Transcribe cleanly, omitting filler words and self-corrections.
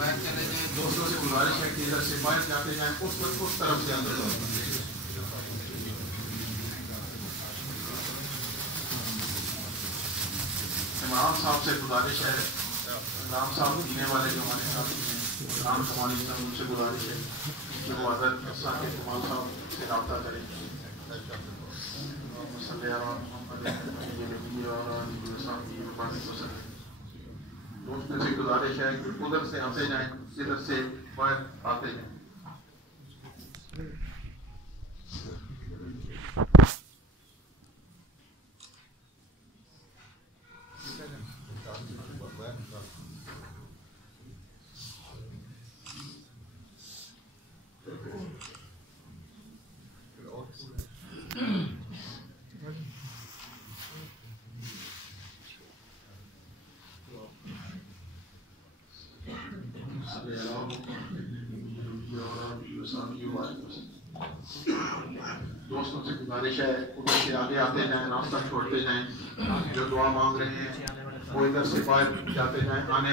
دوستوں سے گزارش ہے کہ ادھر سے باہر جاتے جائیں، اس طرف سے اندر جائیں۔ امام صاحب سے گزارش ہے، امام صاحب پینے والے جو ہمارے ساتھ ہیں، امام سمانی صاحب، ان سے گزارش ہے کہ وہ حضرت ثاقب کمال صاحب سے رابطہ کریں۔ دوستوں سے گزارش ہے کہ ادھر سے آتے جائیں، ادھر سے باہر آتے جائیں۔ دوستوں سے گزارش ہے ادھر سے آگے آتے جائیں، راستہ چھوڑتے جائیں، جو دعا مانگ رہے ہیں وہ ادھر سے باہر جاتے جائیں۔ آنے